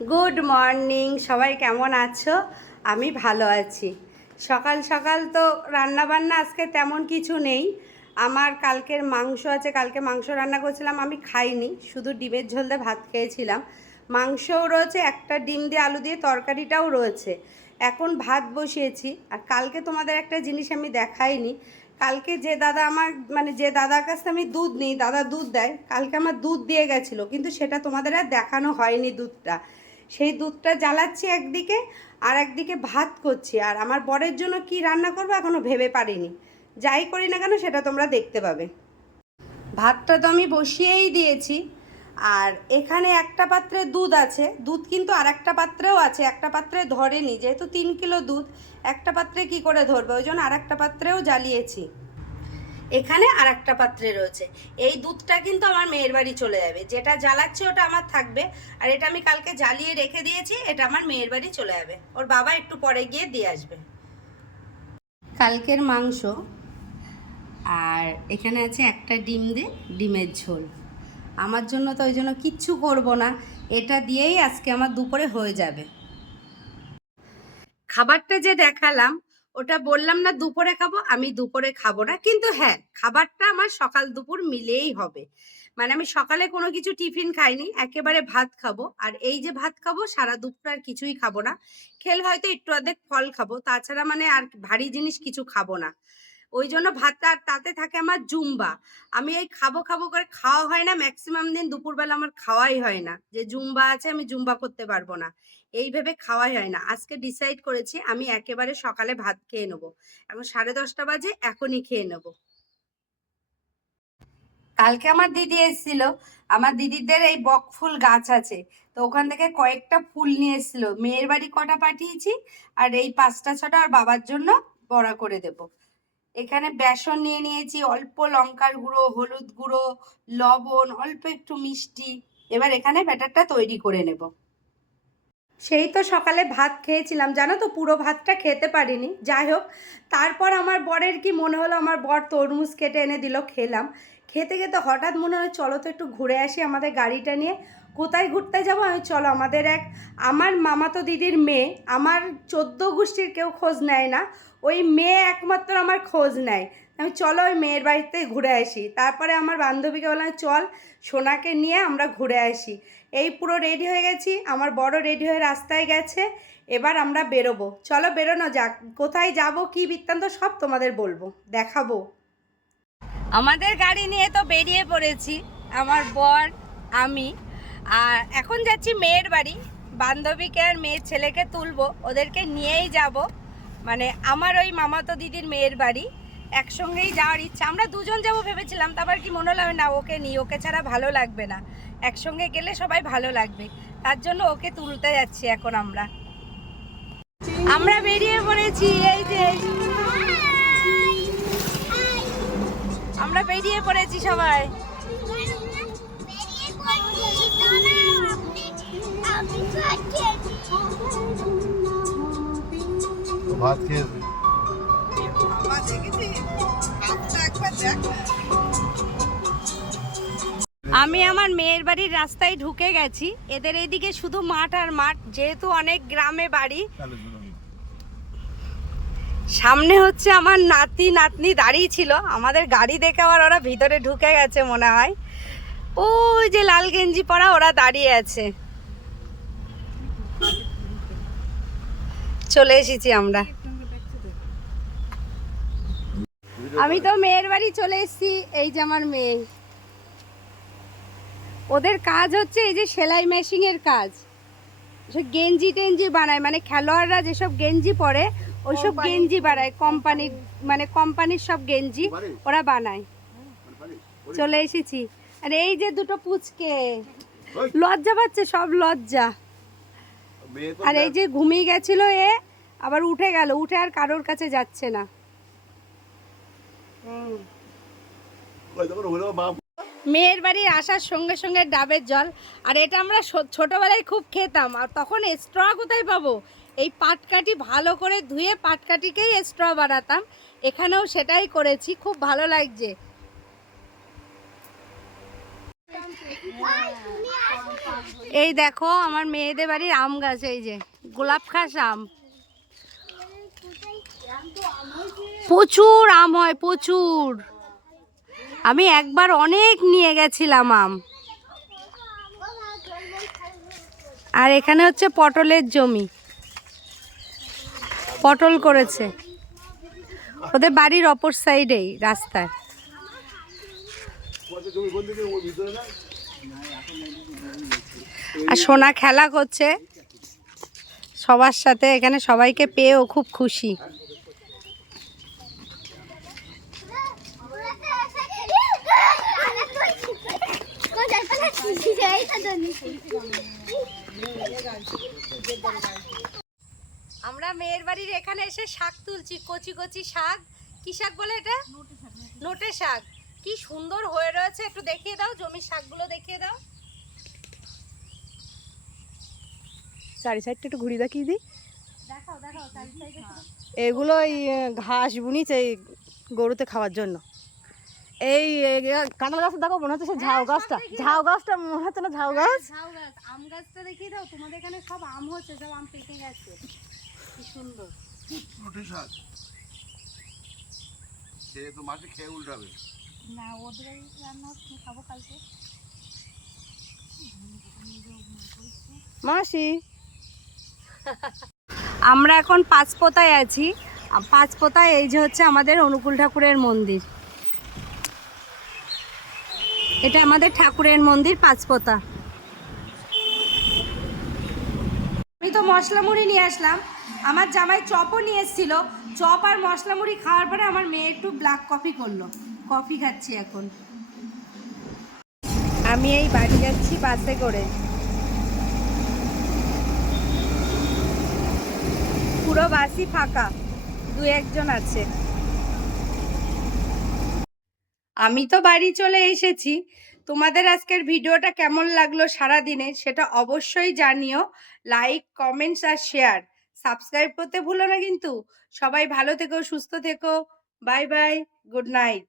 Good morning সবাই কেমন আছো? আমি ভালো আছি। সকাল সকাল তো রান্না বান্না আজকে তেমন কিছু নেই। আমার কালকের মাংস আছে, কালকে মাংস রান্না করেছিলাম, আমি খাইনি, শুধু ডিমের ঝোল দিয়ে ভাত খেয়েছিলাম। মাংসও রয়েছে, একটা ডিম দিয়ে আলু দিয়ে তরকারিটাও রয়েছে। এখন ভাত বসিয়েছি, আর কালকে তোমাদের একটা জিনিস আমি দেখাইনি। কালকে যে দাদা আমার মানে যে দাদার কাছ আমি দুধ নিই, দাদা দুধ দেয়, কালকে আমার দুধ দিয়ে গেছিল, কিন্তু সেটা তোমাদের আর দেখানো হয়নি দুধটা। সেই দুধটা জ্বালাচ্ছি একদিকে আর একদিকে ভাত করছি। আর আমার বরের জন্য কি রান্না করব এখনও ভেবে পারিনি। যাই করি না কেন সেটা তোমরা দেখতে পাবে। ভাতটা তো আমি বসিয়েই দিয়েছি। আর এখানে একটা পাত্রে দুধ আছে। দুধ কিন্তু আর একটা পাত্রেও আছে। একটা পাত্রে ধরেনি। যেহেতু তিন কিলো দুধ, একটা পাত্রে কি করে ধরবে? ওই জন্য আর একটা পাত্রেও জ্বালিয়েছি। এখানে আর একটা পাত্রে রয়েছে। এই দুধটা কিন্তু আমার মেয়ের বাড়ি চলে যাবে। যেটা জ্বালাচ্ছে ওটা আমার থাকবে। আর এটা আমি কালকে জ্বালিয়ে রেখে দিয়েছি, এটা আমার মেয়ের বাড়ি চলে যাবে। ওর বাবা একটু পরে গিয়ে দিয়ে আসবে। কালকের মাংস, আর এখানে আছে একটা ডিম দিয়ে ডিমের ঝোল। আমার জন্য তো ওই জন্য কিচ্ছু করব না। এটা দিয়েই আজকে আমার দুপুরে হয়ে যাবে। খাবারটা যে দেখালাম ওটা বললাম না দুপুরে খাব, আমি দুপুরে খাব না। কিন্তু হ্যাঁ খাবারটা আমার সকাল দুপুর মিলেই হবে। মানে আমি সকালে কোনো কিছু টিফিন খাইনি, একেবারে ভাত খাব। আর এই যে ভাত খাব, সারা দুপুর আর কিছুই খাব না। খেলে হয়তো একটু অর্ধেক ফল খাব, তাছাড়া মানে আর ভারী জিনিস কিছু খাব না। ওই জন্য ভাতটা আর তাতে থাকে আমার জুম্বা। আমি এই খাব খাব করে খাওয়া হয় না ম্যাক্সিমাম দিন দুপুরবেলা আমার খাওয়াই হয় না। যে জুম্বা আছে আমি জুম্বা করতে পারব না। এই ভেবে খাওয়াই হয় না। আজকে ডিসাইড করেছি আমি একেবারে সকালে ভাত খেয়ে নেব। এখন সাড়ে দশটা বাজে, এখনই খেয়ে নেব। কালকে আমার দিদি এসেছিল। আমার দিদিদের এই বক ফুল গাছ আছে। তো ওখান থেকে কয়েকটা ফুল নিয়ে এসেছিল। মেয়ের বাড়ি কটা পাঠিয়েছি? আর এই পাঁচটা, ছটা আর বাবার জন্য বড়া করে দেব। এখানে বেসন নিয়ে নিয়েছি, অল্প লঙ্কার গুঁড়ো, হলুদ গুঁড়ো, লবণ, অল্প একটু মিষ্টি। এবার এখানে ব্যাটারটা তৈরি করে নেব। সেই তো সকালে ভাত খেয়েছিলাম, জানো তো পুরো ভাতটা খেতে পারিনি। যাই হোক, তারপর আমার বরের কি মনে হলো, আমার বর তরমুজ কেটে এনে দিল, খেলাম। খেতে খেতে হঠাৎ মনে হয়, চলো তো একটু ঘুরে আসি আমাদের গাড়িটা নিয়ে। কোথায় ঘুরতে যাব? আমি, চলো, আমাদের এক, আমার মামাতো দিদির মেয়ে, আমার চোদ্দ গোষ্ঠীর কেউ খোঁজ নেয় না, ওই মেয়ে একমাত্র আমার খোঁজ নেয়। আমি, চলো, ওই মেয়ের বাড়িতে ঘুরে আসি। তারপরে আমার বান্ধবীকে বললাম, চল, সোনাকে নিয়ে আমরা ঘুরে আসি। এই পুরো রেডি হয়ে গেছি, আমার বড় রেডি হয়ে রাস্তায় গেছে, এবার আমরা বেরোবো। চলো, বেরোনো যাক, কোথায় যাব, কি বৃত্তান্ত, সব তোমাদের বলব, দেখাবো। আমাদের গাড়ি নিয়ে তো বেরিয়ে পড়েছি, আমার বর, আমি আর এখন যাচ্ছি মেয়ের বাড়ি। বান্ধবীকে আর মেয়ের ছেলেকে তুলবো। ওদেরকে নিয়েই যাব। মানে আমার ওই মামাতো দিদির মেয়ের বাড়ি। একসঙ্গেই যাওয়ার ইচ্ছা। আমরা দুজন যাব ভেবেছিলাম, তারপর কি মনে হলো না, ওকে নিই। ওকে ছাড়া ভালো লাগবে না। একসঙ্গে গেলে সবাই ভালো লাগবে। তার জন্য ওকে তুলতে যাচ্ছি এখন আমরা। আমরা বেরিয়ে পড়েছি, এই যে। আমরা বেরিয়ে পড়েছি সবাই। ভাত খেয়ে আমি আমার মেয়ের বাড়ির রাস্তায় ঢুকে গেছি। এদের এদিকে শুধু মাঠ আর মাঠ যেহেতু অনেক গ্রামে বাড়ি। সামনে হচ্ছে আমার নাতি নাতনি দাঁড়িয়ে ছিল। আমাদের গাড়ি দেখে আবার ওরা ভিতরে ঢুকে গেছে মনে হয়। ওই যে লাল গেঞ্জি পরা ওরা দাঁড়িয়ে আছে। চলে এসেছি আমরা। আমি তো মেয়ের বাড়ি চলে এসেছি এই যে আমার মেয়ে। ওদের কাজ হচ্ছে এই যে সেলাই মেশিনের কাজ। গেঞ্জি টেঞ্জি বানায় মানে খেলোয়াড়রা যেসব গেঞ্জি পরে ওইসব গেঞ্জি বানায় কোম্পানির মানে কোম্পানির সব গেঞ্জি ওরা বানায়। চলে এসেছি। আর এই যে দুটো পুচকে। লজ্জা পাচ্ছে সব লজ্জা। আর এই যে ঘুমিয়ে গেছিল এ আবার উঠে গেল উঠে আর কারোর কাছে যাচ্ছে না। মেয়ের বাড়ির আসার সঙ্গে সঙ্গে ডাবের জল আর এটা আমরা ছোটবেলায় খুব খেতাম আর তখন স্ট্র কোথায় পাবো? এই পাটকাটি ভালো করে ধুয়ে পাটকাটিকেই স্ট্র বানাতাম এখানেও সেটাই করেছি খুব ভালো লাগছে। এই দেখো আমার মেয়েদের বাড়ির আম গাছ, এই যে গোলাপ খাস আম। প্রচুর আম হয়, প্রচুর। আমি একবার অনেক নিয়ে গেছিলাম আম। আর এখানে হচ্ছে পটলের জমি। পটল করেছে। ওদের বাড়ির অপর সাইডেই, রাস্তায়। আর সোনা খেলা করছে সবার সাথে এখানে সবাইকে পেয়েও খুব খুশি। আমরা মেয়ের বাড়ির এখানে এসে শাক তুলছি কচি কচি শাক। কি শাক বলে এটা? নোটে শাক। কি সুন্দর হয়ে রয়েছে। একটু দেখিয়ে দাও জমির শাকগুলো দেখিয়ে দাও। চারি সাইডটা একটু ঘুরিয়ে দেখিয়ে দিই। দেখাও দেখাও চারি সাইডে এগুলো এই ঘাস বুনিছে এই গরুতে খাওয়ার জন্য। এই কাঁঠাল গাছটা দেখো মনে হচ্ছে ঝাউ গাছটা। ঝাউ গাছটা মনে হচ্ছে না ঝাউ গাছ? ঝাউ গাছ। আম গাছটা দেখিয়ে দাও তোমাদের এখানে সব আম হচ্ছে সব আম পেকে গেছে। কি সুন্দর। সে তো খেয়ে উল্টাবে। না ওদের রান্না হচ্ছে খাব কালকে। মাসি আমরা এখন পাঁচপোতায় আছি। পাঁচপোতায় এই যে হচ্ছে আমাদের অনুকূল ঠাকুরের মন্দির। এটা আমাদের ঠাকুরের মন্দির, পাঁচপোতা। আমি তো মশলা মুড়ি নিয়ে আসলাম। আমার জামাই চপও নিয়ে এসেছিল। চপ আর মশলা মুড়ি খাওয়ার পরে আমার মেয়ে একটু ব্ল্যাক কফি করল। কফি খাচ্ছি এখন। আমি এই বাড়ি যাচ্ছি বাসে করে। পুরো বাসই ফাঁকা। দু একজন আছে। আমি তো বাড়ি চলে এসেছি। তোমাদের আজকের ভিডিওটা কেমন লাগল সারা দিনে সেটা অবশ্যই জানিও। লাইক কমেন্টস আর শেয়ার সাবস্ক্রাইব করতে ভুলো না কিন্তু। সবাই ভালো থেকো, সুস্থ থেকো। Bye bye good night